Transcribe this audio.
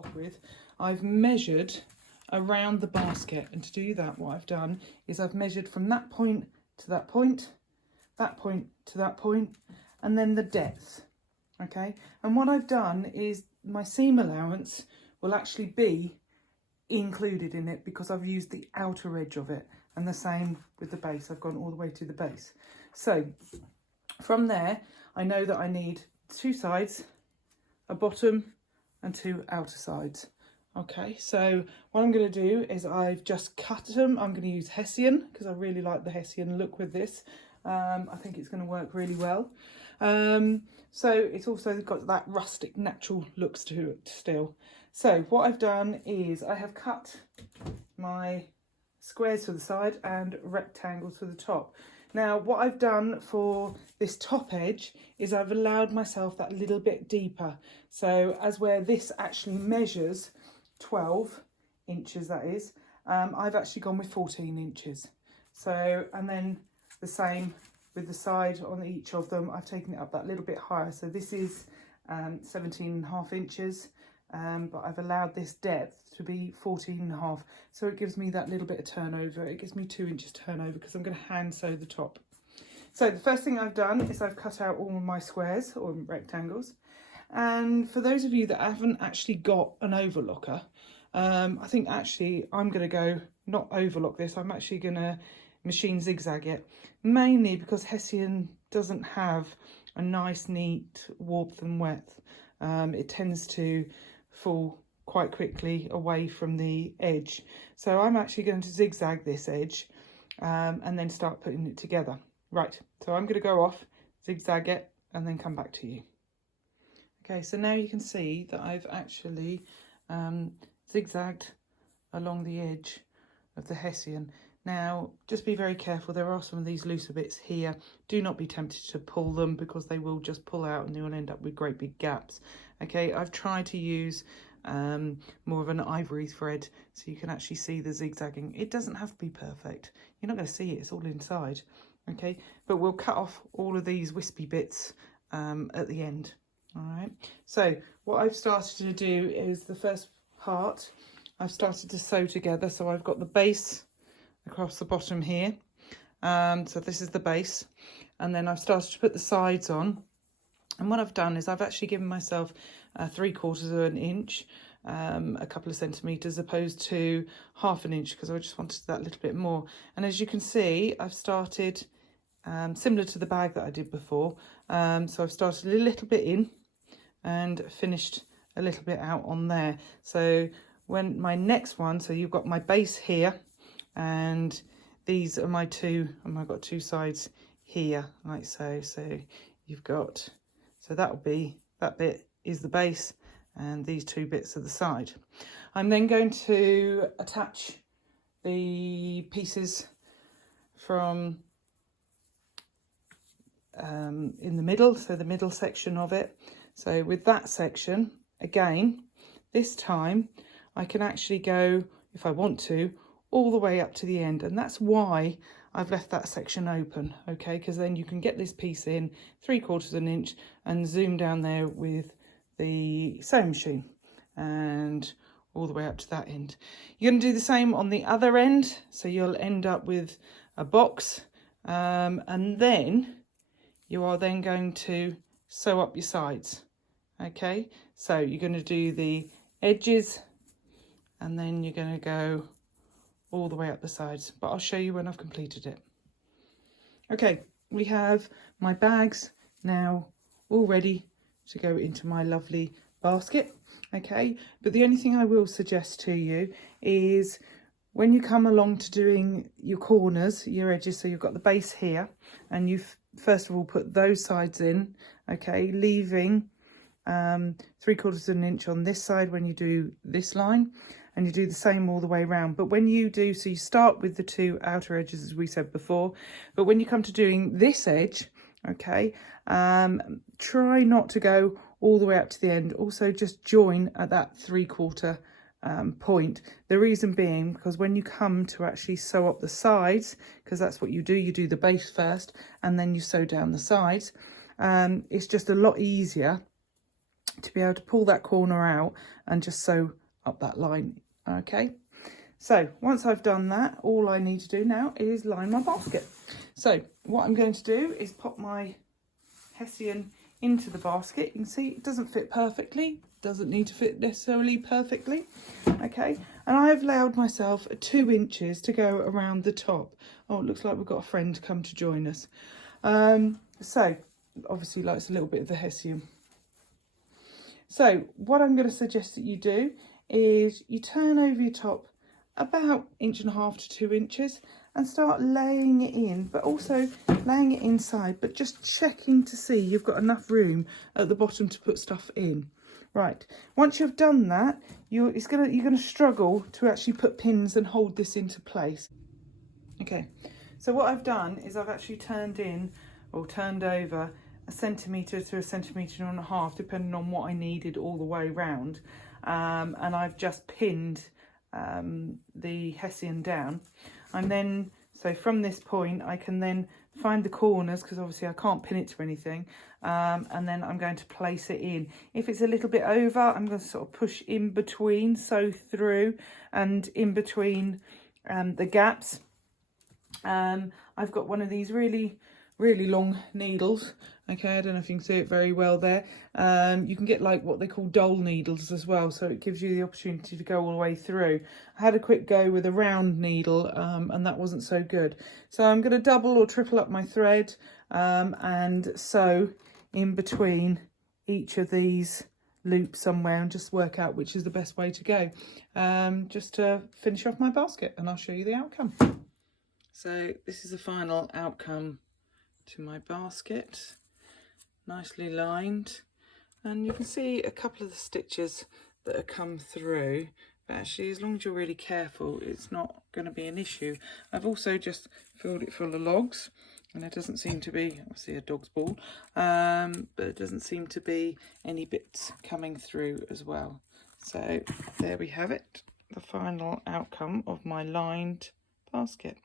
off with, I've measured around the basket, and to do that what I've done is I've measured from that point to that point to that point, and then the depth. Okay, and what I've done is my seam allowance will actually be included in it because I've used the outer edge of it, and the same with the base. I've gone all the way to the base. So from there I know that I need two sides, a bottom and two outer sides. Okay, so what I'm going to do is I've just cut them. I'm going to use Hessian because I really like the Hessian look with this. I think it's going to work really well. So it's also got that rustic natural looks to it still. So what I've done is I have cut my squares to the side and rectangles to the top. Now what I've done for this top edge is I've allowed myself that little bit deeper. So as where this actually measures 12 inches, that is, I've actually gone with 14 inches. So, and then the same with the side on each of them, I've taken it up that little bit higher. So this is 17.5 inches, but I've allowed this depth to be 14.5. So it gives me that little bit of turnover. It gives me 2 inches turnover because I'm going to hand sew the top. So the first thing I've done is I've cut out all of my squares or rectangles. And for those of you that haven't actually got an overlocker, I think actually I'm going to go not overlock this. I'm actually going to machine zigzag it, mainly because Hessian doesn't have a nice neat warmth and width. It tends to fall quite quickly away from the edge. So I'm actually going to zigzag this edge and then start putting it together. Right, so I'm going to go off, zigzag it, and then come back to you. Okay, so now you can see that I've actually zigzagged along the edge of the Hessian. Now, just be very careful. There are some of these looser bits here. Do not be tempted to pull them because they will just pull out and you'll end up with great big gaps. Okay, I've tried to use more of an ivory thread so you can actually see the zigzagging. It doesn't have to be perfect. You're not going to see it. It's all inside. Okay, but we'll cut off all of these wispy bits at the end. All right, so what I've started to do is the first part I've started to sew together. So I've got the base across the bottom here, so this is the base, and then I've started to put the sides on. And what I've done is I've actually given myself 3/4 of an inch, a couple of centimeters, opposed to 1/2 inch because I just wanted that little bit more. And as you can see, I've started similar to the bag that I did before. So I've started a little bit in and finished a little bit out on there. So when my next one, so you've got my base here, and these are my two, and I've got two sides here like so. So you've got, so that'll be, that bit is the base and these two bits are the side. I'm then going to attach the pieces from in the middle, so the middle section of it. So with that section, again, this time I can actually go, if I want to, all the way up to the end, and that's why I've left that section open, okay, because then you can get this piece in 3/4 of an inch and zoom down there with the sewing machine and all the way up to that end. You're going to do the same on the other end, so you'll end up with a box, and then you are then going to sew up your sides. Okay, so you're going to do the edges and then you're going to go all the way up the sides, but I'll show you when I've completed it. Okay, we have my bags now all ready to go into my lovely basket. Okay, but the only thing I will suggest to you is when you come along to doing your corners, your edges, so you've got the base here, and you've first of all put those sides in, okay, leaving 3/4 of an inch on this side when you do this line, and you do the same all the way around. But when you do, so you start with the two outer edges as we said before, but when you come to doing this edge, okay, try not to go all the way up to the end. Also just join at that 3/4 point. The reason being because when you come to actually sew up the sides, because that's what you do the base first and then you sew down the sides, it's just a lot easier to be able to pull that corner out and just sew up that line. Okay, so once I've done that, all I need to do now is line my basket. So what I'm going to do is pop my Hessian into the basket. You can see it doesn't fit perfectly, doesn't need to fit necessarily perfectly. Okay, and I've allowed myself 2 inches to go around the top. Oh, it looks like we've got a friend come to join us. So obviously likes a little bit of the Hessian. So what I'm going to suggest that you do is you turn over your top about 1.5 to 2 inches and start laying it in, but also laying it inside, but just checking to see you've got enough room at the bottom to put stuff in. Right, once you've done that, you're going to struggle to actually put pins and hold this into place. Okay, so what I've done is I've actually turned over 1 centimetre to 1.5 centimetres, depending on what I needed all the way round, and I've just pinned the Hessian down. And then, so from this point I can then find the corners, because obviously I can't pin it to anything, and then I'm going to place it in. If it's a little bit over, I'm going to sort of push in between, sew through and in between the gaps. I've got one of these really long needles. Okay, I don't know if you can see it very well there. You can get like what they call doll needles as well, so it gives you the opportunity to go all the way through. I had a quick go with a round needle, and that wasn't so good. So I'm going to double or triple up my thread and sew in between each of these loops somewhere and just work out which is the best way to go, just to finish off my basket, and I'll show you the outcome. So this is the final outcome to my basket, nicely lined, and you can see a couple of the stitches that have come through, but actually as long as you're really careful it's not going to be an issue. I've also just filled it full of logs, and there doesn't seem to be, obviously a dog's ball, but it doesn't seem to be any bits coming through as well. So there we have it, the final outcome of my lined basket.